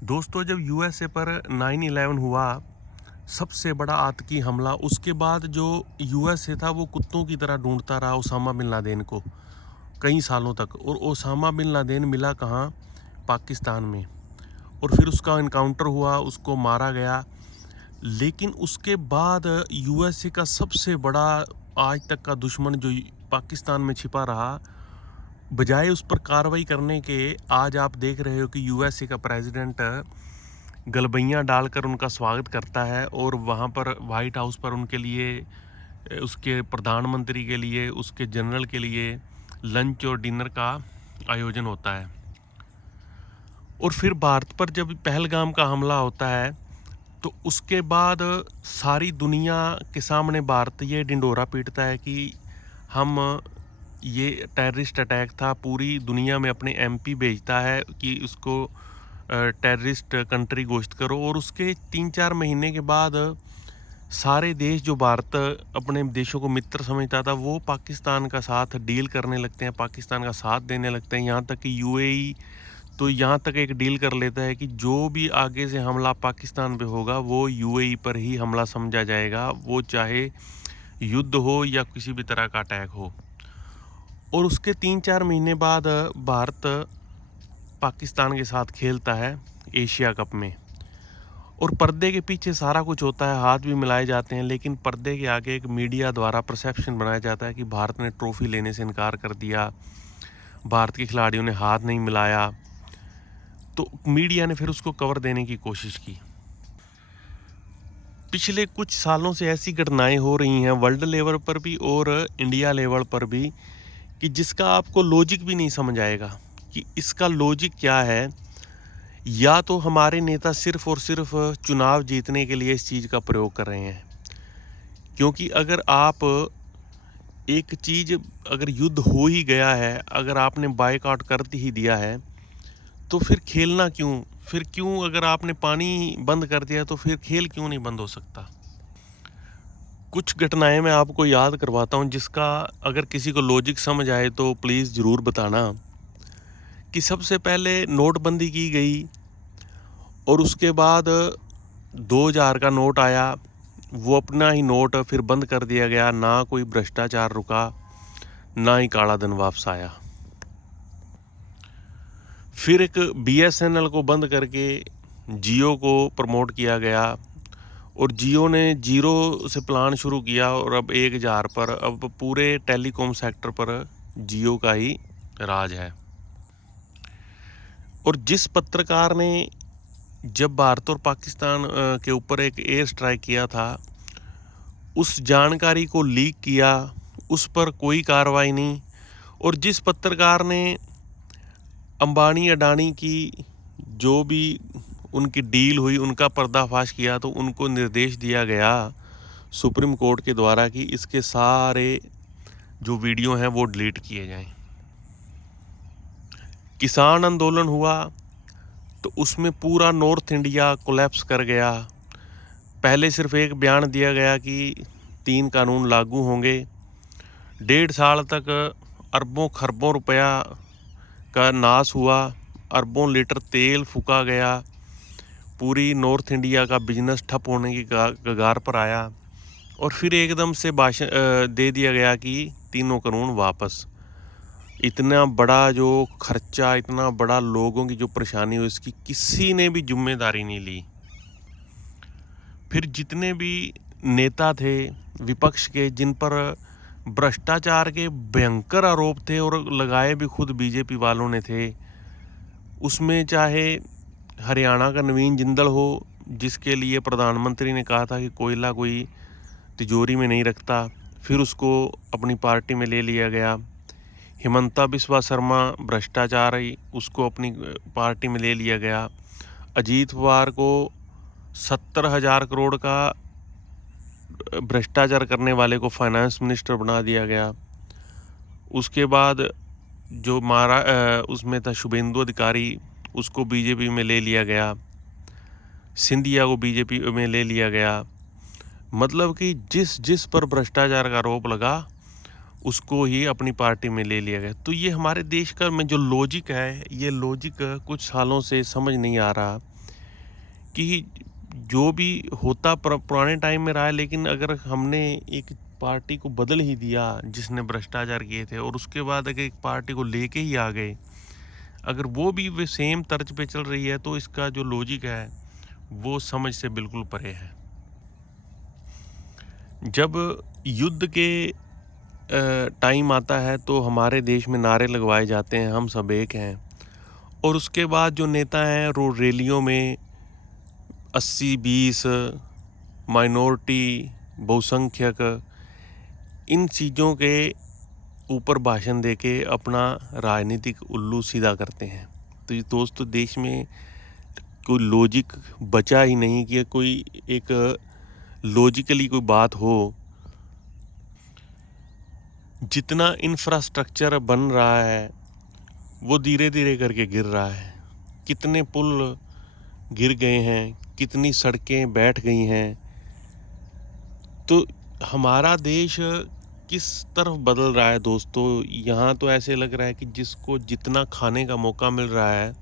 दोस्तों, जब यूएसए पर 9/11 हुआ, सबसे बड़ा आतंकी हमला, उसके बाद जो यूएसए था वो कुत्तों की तरह ढूंढता रहा ओसामा बिन लादेन को कई सालों तक। और ओसामा बिन लादेन मिला कहाँ? पाकिस्तान में। और फिर उसका इनकाउंटर हुआ, उसको मारा गया। लेकिन उसके बाद यूएसए का सबसे बड़ा आज तक का दुश्मन जो पाकिस्तान में छिपा रहा, बजाय उस पर कार्रवाई करने के, आज आप देख रहे हो कि यूएसए का प्रेसिडेंट गलबैयाँ डालकर उनका स्वागत करता है। और वहाँ पर वाइट हाउस पर उनके लिए, उसके प्रधानमंत्री के लिए, उसके जनरल के लिए लंच और डिनर का आयोजन होता है। और फिर भारत पर जब पहलगाम का हमला होता है, तो उसके बाद सारी दुनिया के सामने भारत ये ढिंढोरा पीटता है कि हम, ये टेररिस्ट अटैक था। पूरी दुनिया में अपने एमपी भेजता है कि उसको टेररिस्ट कंट्री घोषित करो। और उसके 3-4 महीने के बाद सारे देश, जो भारत अपने देशों को मित्र समझता था, वो पाकिस्तान का साथ डील करने लगते हैं, पाकिस्तान का साथ देने लगते हैं। यहाँ तक कि यूएई तो यहाँ तक एक डील कर लेता है कि जो भी आगे से हमला पाकिस्तान पे होगा वो यूएई पर ही हमला समझा जाएगा, वो चाहे युद्ध हो या किसी भी तरह का अटैक हो। और उसके 3-4 महीने बाद भारत पाकिस्तान के साथ खेलता है एशिया कप में। और पर्दे के पीछे सारा कुछ होता है, हाथ भी मिलाए जाते हैं, लेकिन पर्दे के आगे एक मीडिया द्वारा परसेप्शन बनाया जाता है कि भारत ने ट्रॉफी लेने से इनकार कर दिया, भारत के खिलाड़ियों ने हाथ नहीं मिलाया। तो मीडिया ने फिर उसको कवर देने की कोशिश की। पिछले कुछ सालों से ऐसी घटनाएं हो रही हैं वर्ल्ड लेवल पर भी और इंडिया लेवल पर भी, कि जिसका आपको लॉजिक भी नहीं समझ आएगा कि इसका लॉजिक क्या है। या तो हमारे नेता सिर्फ और सिर्फ चुनाव जीतने के लिए इस चीज़ का प्रयोग कर रहे हैं, क्योंकि अगर आप एक चीज़, अगर युद्ध हो ही गया है, अगर आपने बायकॉट कर ही दिया है, तो फिर खेलना क्यों? फिर क्यों, अगर आपने पानी बंद कर दिया तो फिर खेल क्यों नहीं बंद हो सकता? कुछ घटनाएं मैं आपको याद करवाता हूं, जिसका अगर किसी को लॉजिक समझ आए तो प्लीज़ ज़रूर बताना। कि सबसे पहले नोटबंदी की गई और उसके बाद 2000 का नोट आया, वो अपना ही नोट फिर बंद कर दिया गया। ना कोई भ्रष्टाचार रुका, ना ही काला धन वापस आया। फिर एक बीएसएनएल को बंद करके जियो को प्रमोट किया गया और जियो ने 0 से प्लान शुरू किया और अब 1000 पर, अब पूरे टेलीकॉम सेक्टर पर जियो का ही राज है। और जिस पत्रकार ने जब भारत और पाकिस्तान के ऊपर एक एयर स्ट्राइक किया था, उस जानकारी को लीक किया, उस पर कोई कार्रवाई नहीं। और जिस पत्रकार ने अंबानी अडानी की जो भी उनकी डील हुई, उनका पर्दाफाश किया, तो उनको निर्देश दिया गया सुप्रीम कोर्ट के द्वारा कि इसके सारे जो वीडियो हैं वो डिलीट किए जाएं। किसान आंदोलन हुआ तो उसमें पूरा नॉर्थ इंडिया कोलैप्स कर गया। पहले सिर्फ एक बयान दिया गया कि 3 कानून लागू होंगे। 1.5 साल तक अरबों खरबों रुपया का नाश हुआ, अरबों लीटर तेल फूका गया, पूरी नॉर्थ इंडिया का बिजनेस ठप होने की कगार पर आया। और फिर एकदम से भाषण दे दिया गया कि तीनों कानून वापस। इतना बड़ा जो खर्चा, इतना बड़ा लोगों की जो परेशानी हुई, इसकी किसी ने भी जिम्मेदारी नहीं ली। फिर जितने भी नेता थे विपक्ष के, जिन पर भ्रष्टाचार के भयंकर आरोप थे और लगाए भी खुद बीजेपी वालों ने थे, उसमें चाहे हरियाणा का नवीन जिंदल हो, जिसके लिए प्रधानमंत्री ने कहा था कि कोयला कोई तिजोरी में नहीं रखता, फिर उसको अपनी पार्टी में ले लिया गया। हिमंता बिस्वा शर्मा भ्रष्टाचारी, उसको अपनी पार्टी में ले लिया गया। अजीत पवार को 70,000 करोड़ का भ्रष्टाचार करने वाले को फाइनेंस मिनिस्टर बना दिया गया। उसके बाद जो उसमें था शुभेंदु अधिकारी, उसको बीजेपी में ले लिया गया। सिंधिया को बीजेपी में ले लिया गया। मतलब कि जिस जिस पर भ्रष्टाचार का आरोप लगा उसको ही अपनी पार्टी में ले लिया गया। तो ये हमारे देश का में जो लॉजिक है, ये लॉजिक कुछ सालों से समझ नहीं आ रहा कि जो भी होता पुराने टाइम में रहा है, लेकिन अगर हमने एक पार्टी को बदल ही दिया जिसने भ्रष्टाचार किए थे, और उसके बाद अगर एक पार्टी को लेके ही आ गए, अगर वो भी वे सेम तर्ज पे चल रही है, तो इसका जो लॉजिक है वो समझ से बिल्कुल परे है। जब युद्ध के टाइम आता है तो हमारे देश में नारे लगवाए जाते हैं, हम सब एक हैं, और उसके बाद जो नेता हैं वो रैलियों में 80-20 माइनॉरिटी, बहुसंख्यक, इन चीज़ों के ऊपर भाषण देके अपना राजनीतिक उल्लू सीधा करते हैं। तो ये दोस्तों, देश में कोई लॉजिक बचा ही नहीं कि कोई एक लॉजिकली कोई बात हो। जितना इंफ्रास्ट्रक्चर बन रहा है वो धीरे धीरे करके गिर रहा है। कितने पुल गिर गए हैं, कितनी सड़कें बैठ गई हैं। तो हमारा देश किस तरफ बदल रहा है दोस्तों। यहाँ तो ऐसे लग रहा है कि जिसको जितना खाने का मौका मिल रहा है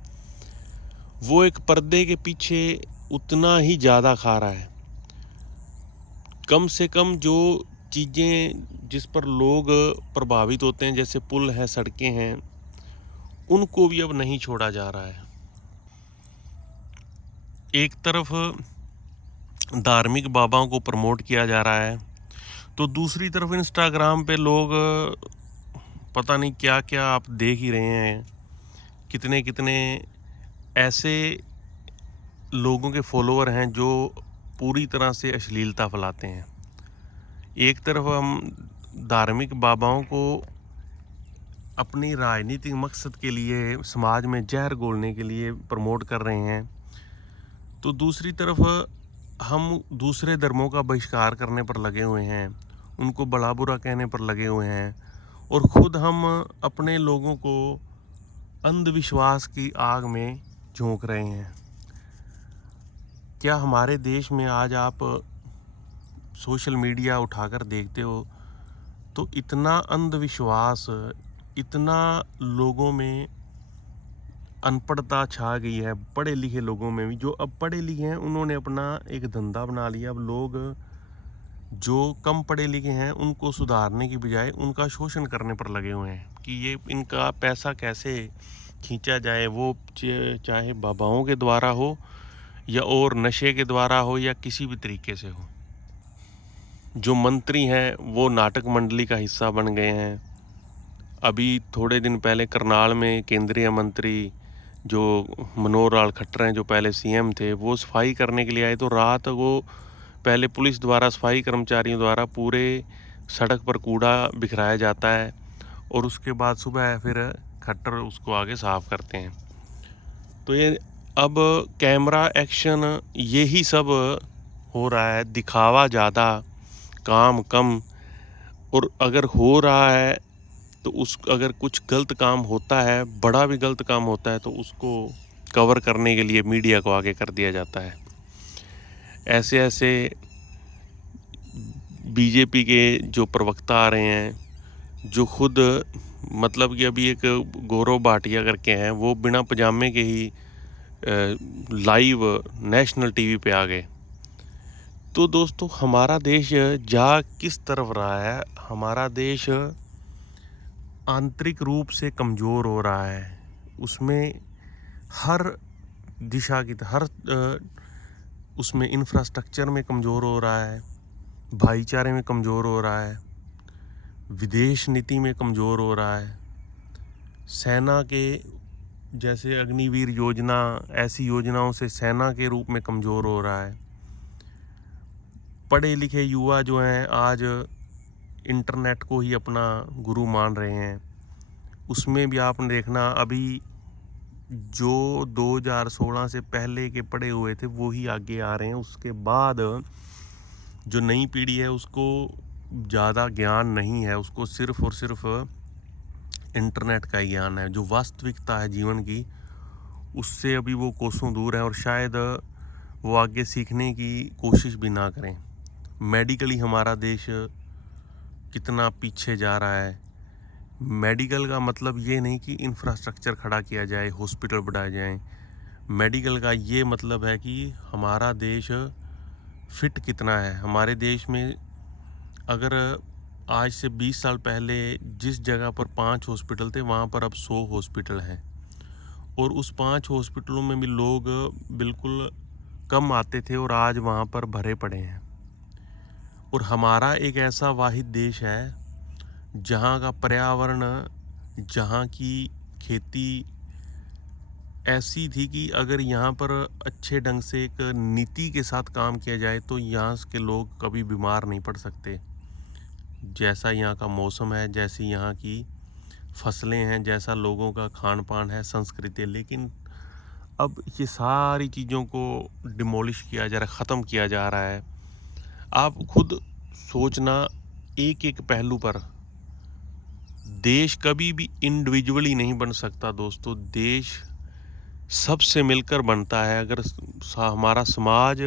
वो एक पर्दे के पीछे उतना ही ज़्यादा खा रहा है। कम से कम जो चीज़ें जिस पर लोग प्रभावित होते हैं, जैसे पुल हैं, सड़कें हैं, उनको भी अब नहीं छोड़ा जा रहा है। एक तरफ धार्मिक बाबाओं को प्रमोट किया जा रहा है, तो दूसरी तरफ इंस्टाग्राम पे लोग पता नहीं क्या क्या आप देख ही रहे हैं। कितने कितने ऐसे लोगों के फॉलोअर हैं जो पूरी तरह से अश्लीलता फैलाते हैं। एक तरफ हम धार्मिक बाबाओं को अपनी राजनीतिक मकसद के लिए समाज में जहर घोलने के लिए प्रमोट कर रहे हैं, तो दूसरी तरफ हम दूसरे धर्मों का बहिष्कार करने पर लगे हुए हैं, उनको भला बुरा कहने पर लगे हुए हैं, और ख़ुद हम अपने लोगों को अंधविश्वास की आग में झोंक रहे हैं। क्या हमारे देश में आज आप सोशल मीडिया उठाकर देखते हो तो इतना अंधविश्वास, इतना लोगों में अनपढ़ता छा गई है। पढ़े लिखे लोगों में भी, जो अब पढ़े लिखे हैं उन्होंने अपना एक धंधा बना लिया। अब लोग जो कम पढ़े लिखे हैं उनको सुधारने की बजाय उनका शोषण करने पर लगे हुए हैं कि ये इनका पैसा कैसे खींचा जाए, वो चाहे बाबाओं के द्वारा हो या और नशे के द्वारा हो या किसी भी तरीके से हो। जो मंत्री हैं वो नाटक मंडली का हिस्सा बन गए हैं। अभी थोड़े दिन पहले करनाल में केंद्रीय मंत्री जो मनोहर लाल खट्टर हैं, जो पहले सीएम थे, वो सफाई करने के लिए आए, तो रात को पहले पुलिस द्वारा, सफाई कर्मचारियों द्वारा पूरे सड़क पर कूड़ा बिखराया जाता है, और उसके बाद सुबह फिर खट्टर उसको आगे साफ करते हैं। तो ये अब कैमरा एक्शन यही सब हो रहा है, दिखावा ज़्यादा, काम कम। और अगर हो रहा है तो अगर कुछ गलत काम होता है, बड़ा भी गलत काम होता है, तो उसको कवर करने के लिए मीडिया को आगे कर दिया जाता है। ऐसे ऐसे बीजेपी के जो प्रवक्ता आ रहे हैं, जो खुद मतलब कि अभी एक गौरव भाटिया करके हैं, वो बिना पजामे के ही लाइव नेशनल टीवी पे आ गए। तो दोस्तों, हमारा देश जा किस तरफ रहा है। हमारा देश आंतरिक रूप से कमज़ोर हो रहा है। उसमें हर दिशा की हर उसमें इंफ्रास्ट्रक्चर में कमज़ोर हो रहा है, भाईचारे में कमज़ोर हो रहा है, विदेश नीति में कमज़ोर हो रहा है। सेना के जैसे अग्निवीर योजना, ऐसी योजनाओं से सेना के रूप में कमज़ोर हो रहा है। पढ़े लिखे युवा जो हैं आज इंटरनेट को ही अपना गुरु मान रहे हैं। उसमें भी आपने देखना, अभी जो 2016 से पहले के पढ़े हुए थे वो ही आगे आ रहे हैं। उसके बाद जो नई पीढ़ी है उसको ज़्यादा ज्ञान नहीं है, उसको सिर्फ़ और सिर्फ इंटरनेट का ही ज्ञान है। जो वास्तविकता है जीवन की, उससे अभी वो कोसों दूर है, और शायद वो आगे सीखने की कोशिश भी ना करें। मेडिकली हमारा देश कितना पीछे जा रहा है। मेडिकल का मतलब ये नहीं कि इंफ्रास्ट्रक्चर खड़ा किया जाए, हॉस्पिटल बढ़ाए जाएं। मेडिकल का ये मतलब है कि हमारा देश फिट कितना है। हमारे देश में अगर आज से 20 साल पहले जिस जगह पर 5 हॉस्पिटल थे वहाँ पर अब 100 हॉस्पिटल हैं, और उस 5 हॉस्पिटलों में भी लोग बिल्कुल कम आते थे और आज वहाँ पर भरे पड़े हैं। और हमारा एक ऐसा वाहिद देश है जहाँ का पर्यावरण, जहाँ की खेती ऐसी थी कि अगर यहाँ पर अच्छे ढंग से एक नीति के साथ काम किया जाए तो यहाँ के लोग कभी बीमार नहीं पड़ सकते। जैसा यहाँ का मौसम है, जैसी यहाँ की फसलें हैं, जैसा लोगों का खान पान है, संस्कृति है, लेकिन अब ये सारी चीज़ों को डिमोलिश किया जा रहा है, ख़त्म किया जा रहा है। आप खुद सोचना, एक एक पहलू पर देश कभी भी इंडिविजुअली नहीं बन सकता दोस्तों। देश सबसे मिलकर बनता है। अगर हमारा समाज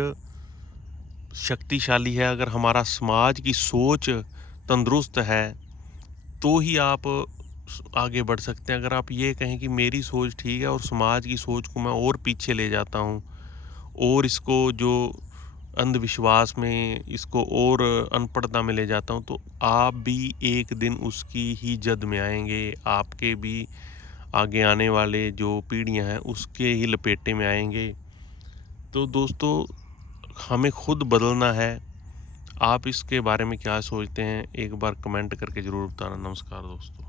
शक्तिशाली है, अगर हमारा समाज की सोच तंदुरुस्त है, तो ही आप आगे बढ़ सकते हैं। अगर आप ये कहें कि मेरी सोच ठीक है और समाज की सोच को मैं और पीछे ले जाता हूँ और इसको जो अंधविश्वास में, इसको और अनपढ़ता में ले जाता हूँ, तो आप भी एक दिन उसकी ही जद में आएंगे। आपके भी आगे आने वाले जो पीढ़ियाँ हैं उसके ही लपेटे में आएंगे। तो दोस्तों, हमें खुद बदलना है। आप इसके बारे में क्या सोचते हैं, एक बार कमेंट करके ज़रूर बताना। नमस्कार दोस्तों।